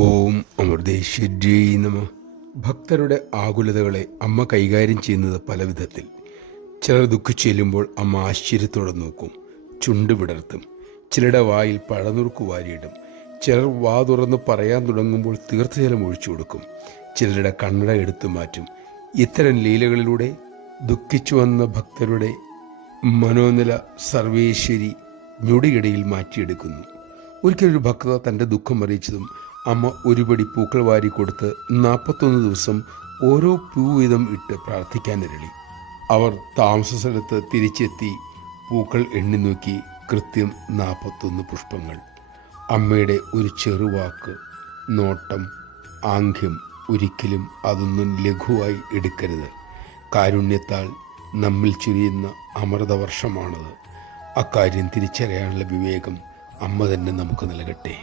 ഓം അമൃതേശ്വര്यै നമ. ഭക്തരുടെ ആകുലതകളെ അമ്മ കൈകാര്യം ചെയ്യുന്നത് പല വിധത്തിൽ. ചിലർ ദുഃഖിച്ചു ചെല്ലുമ്പോൾ അമ്മ ആശ്ചര്യത്തോടെ നോക്കും, ചുണ്ട് വിടർത്തും. ചിലരുടെ വായിൽ പഴനുറുക്ക് വാരിയിടും. ചിലർ വാ തുറന്ന് പറയാൻ തുടങ്ങുമ്പോൾ തീർത്ഥജലം ഒഴിച്ചു കൊടുക്കും. ചിലരുടെ കണ്ണട എടുത്തു മാറ്റും. ഇത്തരം ലീലകളിലൂടെ ദുഃഖിച്ചു വന്ന ഭക്തരുടെ മനോനില സർവേശ്വരി ഞൊടിയിടയിൽ മാറ്റിയെടുക്കുന്നു. ഒരിക്കലൊരു ഭക്ത തൻ്റെ ദുഃഖം അറിയിച്ചതും അമ്മ ഒരുപടി പൂക്കൾ വാരി കൊടുത്ത് 41 ദിവസം ഓരോ പൂ വീതം ഇട്ട് പ്രാർത്ഥിക്കാനിരളി. അവർ താമസ സ്ഥലത്ത് തിരിച്ചെത്തി പൂക്കൾ എണ്ണി നോക്കി. കൃത്യം 41 പുഷ്പങ്ങൾ. അമ്മയുടെ ഒരു ചെറുവാക്ക്, നോട്ടം, ആംഗ്യം, ഒരിക്കലും അതൊന്നും ലഘുവായി എടുക്കരുത്. കാരുണ്യത്താൽ നമ്മിൽ ചുരിയുന്ന അമൃതവർഷമാണത്. അക്കാര്യം തിരിച്ചറിയാനുള്ള വിവേകം അമ്മ തന്നെ നമുക്ക് നൽകട്ടെ.